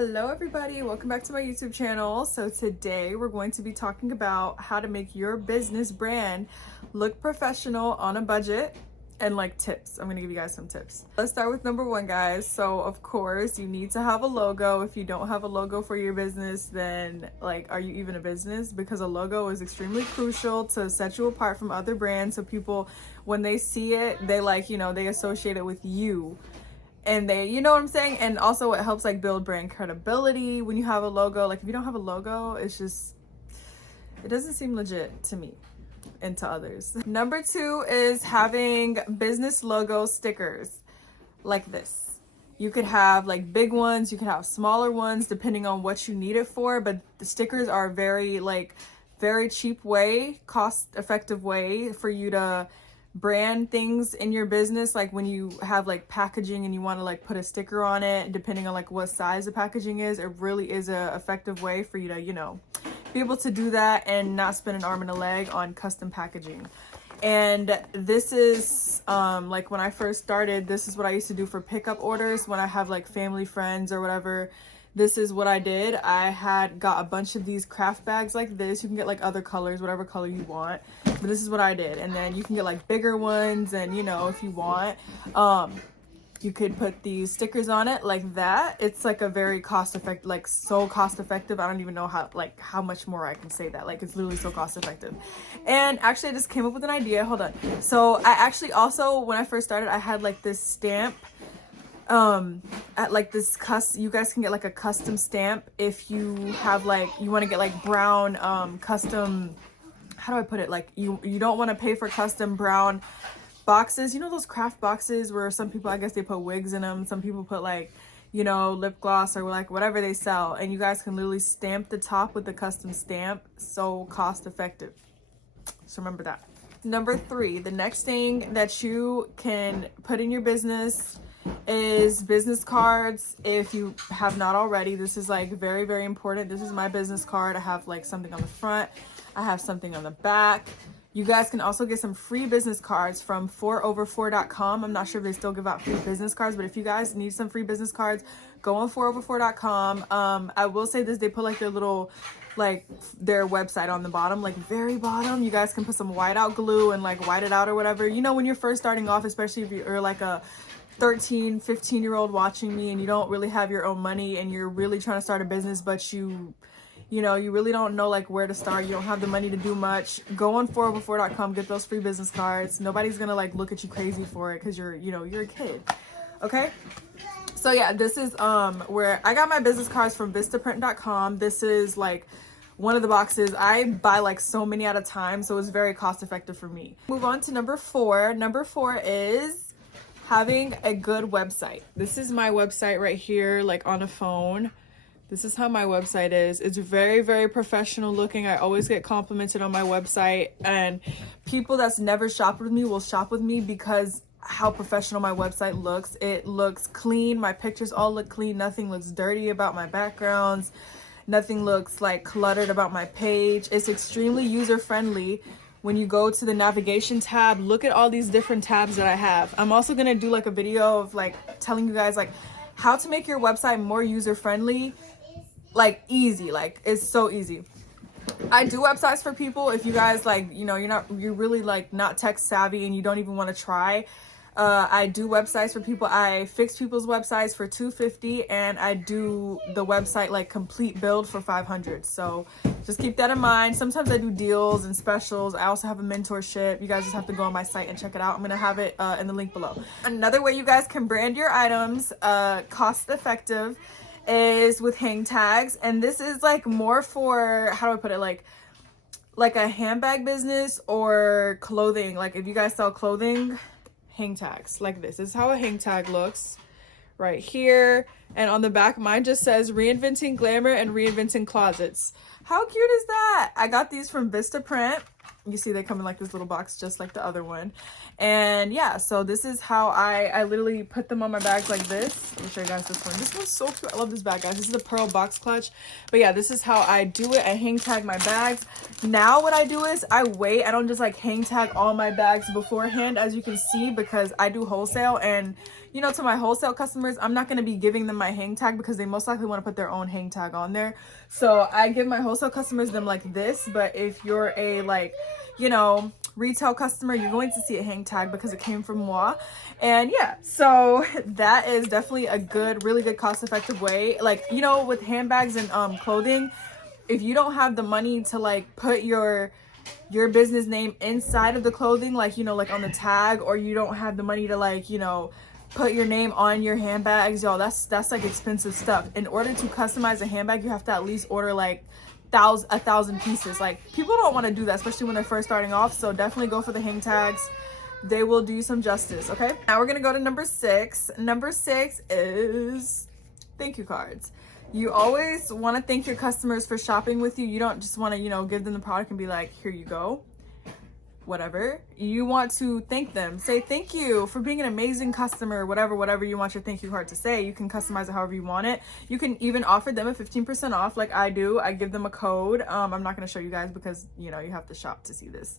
Hello everybody, welcome back to my YouTube channel. So today we're going to be talking about how to make your business brand look professional on a budget and like tips. I'm gonna give you guys some tips. Let's start with number one, guys. So of course you need to have a logo. If you don't have a logo for your business, then like, are you even a business? Because a logo is extremely crucial to set you apart from other brands. So people, when they see it, they they associate it with you. And they, you know what I'm saying? And also it helps like build brand credibility when you have a logo. Like if you don't have a logo, it doesn't seem legit to me and to others. Number two is having business logo stickers like this. You could have like big ones, you could have smaller ones depending on what you need it for, but the stickers are very cheap way, cost effective way for you to brand things in your business. Like when you have like packaging and you want to like put a sticker on it, depending on like what size the packaging is, it really is a effective way for you to, be able to do that and not spend an arm and a leg on custom packaging. And this is like when I first started, this is what I used to do for pickup orders when I have like family, friends or whatever. This is what I did. I had got a bunch of these craft bags like this. You can get like other colors, whatever color you want, but this is what I did. And then you can get like bigger ones, and if you want, you could put these stickers on it like that. It's like a very cost effective, like so cost effective. I don't even know how much more I can say that. Like it's literally so cost effective. And actually I just came up with an idea. Hold on. So I actually also, when I first started, I had like this stamp at like this you guys can get like a custom stamp if you have like, you want to get like brown custom, how do I put it, like you don't want to pay for custom brown boxes, those craft boxes where some people, I guess they put wigs in them, some people put like lip gloss or like whatever they sell, and you guys can literally stamp the top with the custom stamp. So cost effective, so remember that. Number three, the next thing that you can put in your business is business cards. If you have not already, this is like very important. This is my business card. I have like something on the front, I have something on the back. You guys can also get some free business cards from 4over4.com. I'm not sure if they still give out free business cards, but if you guys need some free business cards, go on 4over4.com. I will say this, they put like their little, like their website on the bottom, like very bottom. You guys can put some whiteout glue and like white it out or whatever. When you're first starting off, especially if you're like a 15-year-old watching me and you don't really have your own money and you're really trying to start a business, but you really don't know like where to start, you don't have the money to do much, go on 4over4.com, get those free business cards. Nobody's gonna like look at you crazy for it because you're a kid. Okay, so yeah, this is where I got my business cards from vistaprint.com. This is like one of the boxes. I buy like so many at a time, so it's very cost effective for me. Move on to number four. Number four is having a good website. This is my website right here, like on a phone. This is how my website is. It's very professional looking. I always get complimented on my website, and people that's never shopped with me will shop with me because how professional my website looks. It looks clean. My pictures all look clean. Nothing looks dirty about my backgrounds. Nothing looks like cluttered about my page. It's extremely user-friendly. When you go to the navigation tab, look at all these different tabs that I have. I'm also gonna do like a video of like telling you guys like how to make your website more user-friendly, like easy, like it's so easy. I do websites for people. If you guys like, you're really like not tech savvy and you don't even want to try, I do websites for people. I fix people's websites for $250, and I do the website like complete build for $500. So just keep that in mind. Sometimes I do deals and specials. I also have a mentorship. You guys just have to go on my site and check it out. I'm gonna have it in the link below. Another way you guys can brand your items cost effective is with hang tags, and this is like more for, how do I put it, like a handbag business or clothing. Like if you guys sell clothing, hang tags like this. This is how a hang tag looks right here, and on the back mine just says reinventing glamour and reinventing closets. How cute is that? I got these from Vistaprint. You see they come in like this little box just like the other one. And yeah, so this is how I literally put them on my bags like this. Let me show you guys this one. This one's so cute. I love this bag, guys. This is a pearl box clutch. But yeah, this is how I do it. I hang tag my bags. Now what I do is I wait. I don't just like hang tag all my bags beforehand, as you can see, because I do wholesale, and you know, to my wholesale customers, I'm not going to be giving them my hang tag because they most likely want to put their own hang tag on there. So I give my wholesale customers them like this. But if you're a like, you know, retail customer, you're going to see a hang tag because it came from moi. And yeah, so that is definitely a good, really good cost-effective way. Like, you know, with handbags and clothing, if you don't have the money to like put your business name inside of the clothing, like, you know, like on the tag, or you don't have the money to like, you know, put your name on your handbags, y'all, that's like expensive stuff. In order to customize a handbag, you have to at least order like a thousand pieces. Like, people don't want to do that, especially when they're first starting off. So definitely go for the hang tags. They will do you some justice. Okay, now we're gonna go to number 6. Number 6 is thank you cards. You always want to thank your customers for shopping with you. You don't just want to, you know, give them the product and be like, here you go, whatever. You want to thank them. Say thank you for being an amazing customer, whatever you want your thank you card to say. You can customize it however you want it. You can even offer them a 15% off like I do. I give them a code. I'm not going to show you guys because, you know, you have to shop to see this.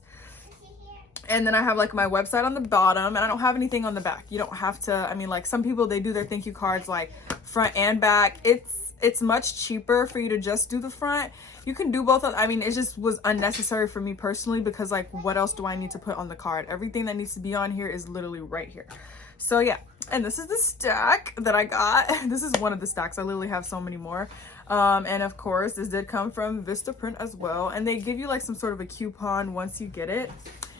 And then I have like my website on the bottom, and I don't have anything on the back. You don't have to, I mean, like some people, they do their thank you cards like front and back. It's much cheaper for you to just do the front. You can do both. I mean, it just was unnecessary for me personally because like, what else do I need to put on the card? Everything that needs to be on here is literally right here. So yeah, and this is the stack that I got. This is one of the stacks. I literally have so many more. And of course, this did come from Vistaprint as well. And they give you like some sort of a coupon once you get it.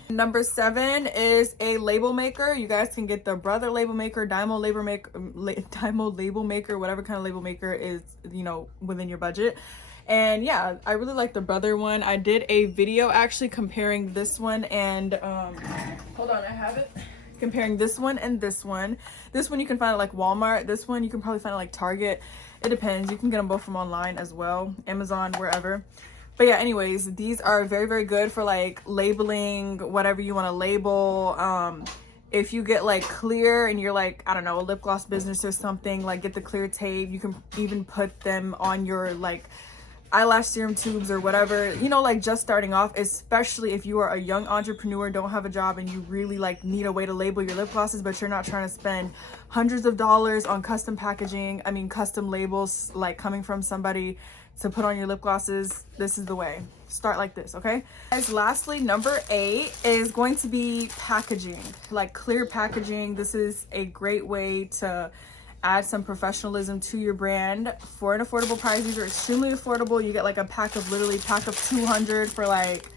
Number 7 is a label maker. You guys can get the Brother label maker, Dymo label maker, Dymo label maker, whatever kind of label maker is, you know, within your budget. And yeah, I really like the Brother one. I did a video actually comparing this one and hold on, I have it. Comparing this one and this one. This one you can find at like Walmart. This one you can probably find at like Target. It depends. You can get them both from online as well, Amazon, wherever. But yeah, anyways, these are very, very good for like labeling whatever you want to label. If you get like clear and you're like, I don't know, a lip gloss business or something, like get the clear tape. You can even put them on your like eyelash serum tubes or whatever, you know, like just starting off, especially if you are a young entrepreneur, don't have a job, and you really like need a way to label your lip glosses, but you're not trying to spend hundreds of dollars on custom packaging. I mean, custom labels like coming from somebody to put on your lip glosses. This is the way. Start like this, okay? Guys, lastly, number 8 is going to be packaging, like clear packaging. This is a great way to add some professionalism to your brand for an affordable price. These are extremely affordable. You get like a pack of, literally pack of 200 for like,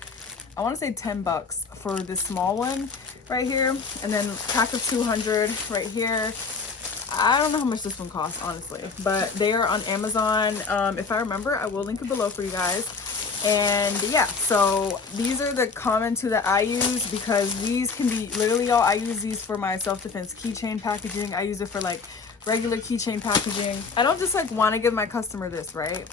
I want to say $10 for this small one right here, and then pack of 200 right here. I don't know how much this one costs, honestly, but they are on Amazon. If I remember, I will link it below for you guys. And yeah, so these are the common 2 that I use because these can be literally, y'all, I use these for my self-defense keychain packaging. I use it for like regular keychain packaging. I don't just like want to give my customer this, right?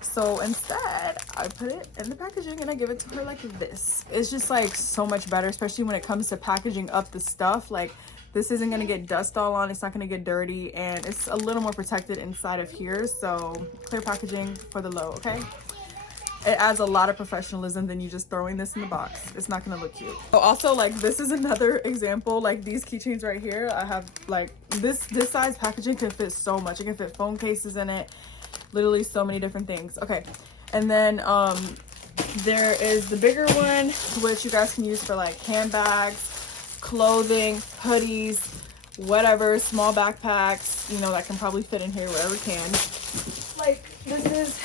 So instead, I put it in the packaging and I give it to her like this. It's just like so much better, especially when it comes to packaging up the stuff. Like, this isn't going to get dust all on. It's not going to get dirty. And it's a little more protected inside of here. So clear packaging for the low, okay? It adds a lot of professionalism than you just throwing this in the box. It's not going to look cute. Oh, also, like, this is another example. Like, these keychains right here, I have, like, this size packaging can fit so much. It can fit phone cases in it. Literally so many different things. Okay. And then there is the bigger one, which you guys can use for, like, handbags, clothing, hoodies, whatever, small backpacks, you know, that can probably fit in here wherever it can. Like, this is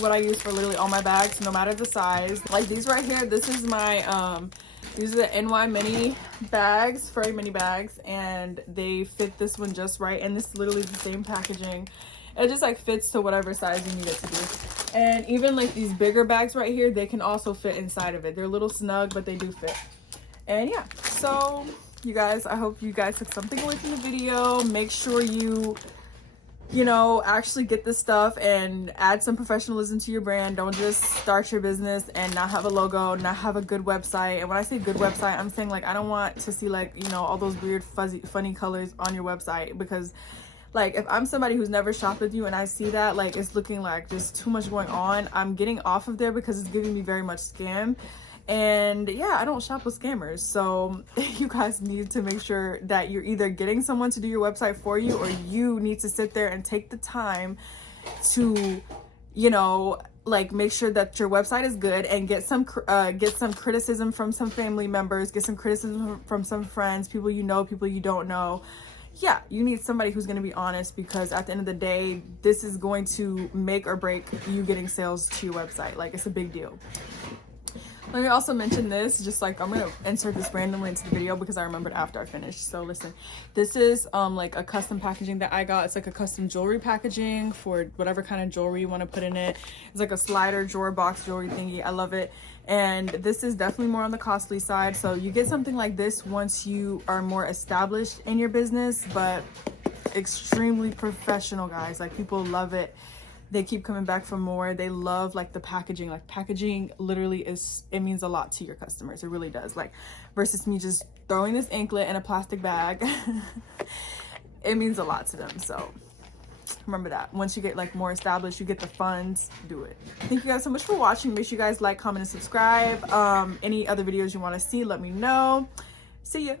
what I use for literally all my bags, no matter the size. Like these right here, this is my these are the NY mini bags, furry mini bags, and they fit this one just right, and this is literally the same packaging. It just like fits to whatever size you need it to be. And even like these bigger bags right here, they can also fit inside of it. They're a little snug, but they do fit. And yeah, so you guys, I hope you guys took something away from the video. Make sure you know, actually get this stuff and add some professionalism to your brand. Don't just start your business and not have a logo, not have a good website. And when I say good website, I'm saying like, I don't want to see like, you know, all those weird fuzzy funny colors on your website, because like if I'm somebody who's never shopped with you and I see that like it's looking like there's too much going on, I'm getting off of there because it's giving me very much scam. And yeah, I don't shop with scammers. So you guys need to make sure that you're either getting someone to do your website for you, or you need to sit there and take the time to, you know, like make sure that your website is good, and get some criticism from some family members, get some criticism from some friends, people you know, people you don't know. Yeah, you need somebody who's going to be honest, because at the end of the day, this is going to make or break you getting sales to your website. Like, it's a big deal. Let me also mention this, just like I'm gonna insert this randomly into the video because I remembered after I finished. So listen, this is like a custom packaging that I got. It's like a custom jewelry packaging for whatever kind of jewelry you want to put in it. It's like a slider drawer box jewelry thingy. I love it. And this is definitely more on the costly side. So you get something like this once you are more established in your business, but extremely professional, guys. Like, people love it. They keep coming back for more. They love like the packaging. Like, packaging literally it means a lot to your customers. It really does. Like, versus me just throwing this anklet in a plastic bag. It means a lot to them. So remember that. Once you get like more established, you get the funds, do it. Thank you guys so much for watching. Make sure you guys like, comment, and subscribe. Any other videos you want to see, let me know. See ya.